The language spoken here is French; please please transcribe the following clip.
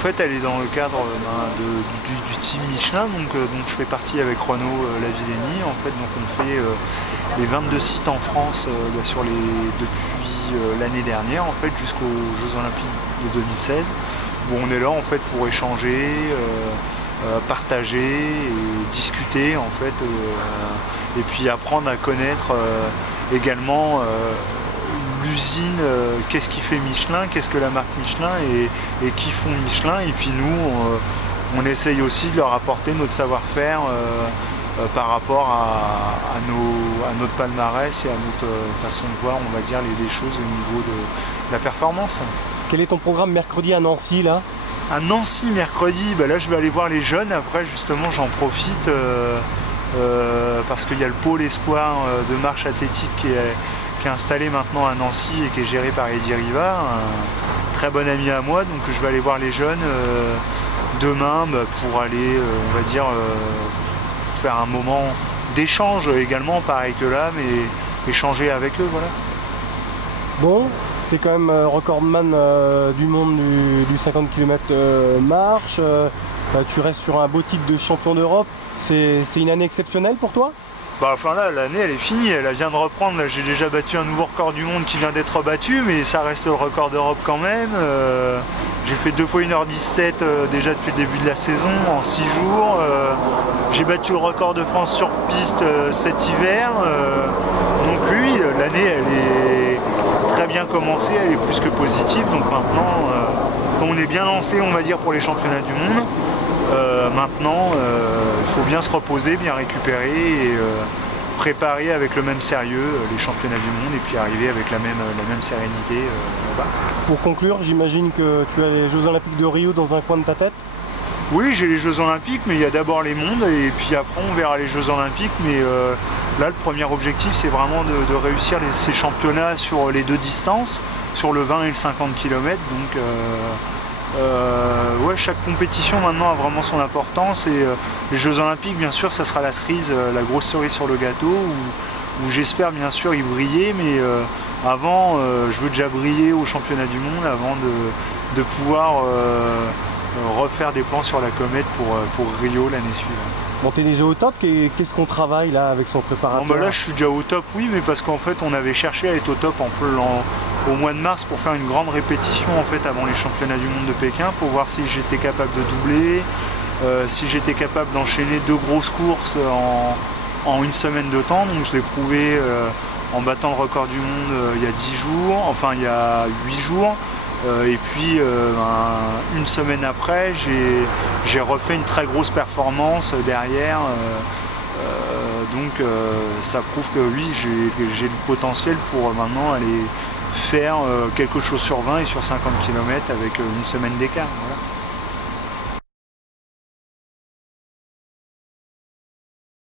En fait, elle est dans le cadre du team Michelin, donc je fais partie avec Renaud Lavillenie. En fait, donc on fait les 22 sites en France depuis l'année dernière, en fait, jusqu'aux Jeux Olympiques de 2016. Où on est là en fait pour échanger, partager et discuter en fait, et puis apprendre à connaître également l'usine, qu'est-ce qui fait Michelin, qu'est-ce que la marque Michelin et qui font Michelin. Et puis nous, on essaye aussi de leur apporter notre savoir-faire par rapport à notre palmarès et à notre façon de voir, on va dire, les choses au niveau de la performance. Quel est ton programme mercredi à Nancy là? À Nancy mercredi, là je vais aller voir les jeunes. Après justement j'en profite parce qu'il y a le pôle espoir de marche athlétique qui est installé maintenant à Nancy et qui est géré par Eddy Riva, un très bon ami à moi. Donc je vais aller voir les jeunes demain pour aller, on va dire, faire un moment d'échange également, pareil que là, mais échanger avec eux, voilà. Bon, tu es quand même recordman du monde du 50 km marche, tu restes sur un beau titre de champion d'Europe. C'est une année exceptionnelle pour toi? Enfin là, l'année elle est finie, elle vient de reprendre. J'ai déjà battu un nouveau record du monde qui vient d'être battu, mais ça reste le record d'Europe quand même. J'ai fait 2 fois 1h17 déjà depuis le début de la saison, en 6 jours. J'ai battu le record de France sur piste cet hiver. Donc oui, l'année elle est très bien commencée, elle est plus que positive. Donc maintenant, on est bien lancé, on va dire, pour les championnats du monde. Maintenant, il faut bien se reposer, bien récupérer et préparer avec le même sérieux les championnats du monde et puis arriver avec la même sérénité là-bas. Pour conclure, j'imagine que tu as les Jeux Olympiques de Rio dans un coin de ta tête? Oui, j'ai les Jeux Olympiques, mais il y a d'abord les mondes et puis après on verra les Jeux Olympiques. Mais là, le premier objectif, c'est vraiment de réussir ces championnats sur les 2 distances, sur le 20 et le 50 km. Donc, ouais, chaque compétition maintenant a vraiment son importance et les Jeux Olympiques, bien sûr, ça sera la cerise, la grosse cerise sur le gâteau où j'espère bien sûr y briller, mais avant, je veux déjà briller au championnat du monde avant de pouvoir refaire des plans sur la comète pour Rio l'année suivante. Bon, t'es déjà au top, qu'est-ce qu'on travaille là avec son préparateur? Bon, là je suis déjà au top, oui, mais parce qu'en fait on avait cherché à être au top au mois de mars pour faire une grande répétition en fait avant les championnats du monde de Pékin pour voir si j'étais capable de doubler, si j'étais capable d'enchaîner 2 grosses courses en une semaine de temps. Donc je l'ai prouvé en battant le record du monde il y a 10 jours, enfin il y a 8 jours. Et puis une semaine après, j'ai refait une très grosse performance derrière. Donc ça prouve que oui, j'ai le potentiel pour maintenant aller faire quelque chose sur 20 et sur 50 km avec une semaine d'écart. Voilà.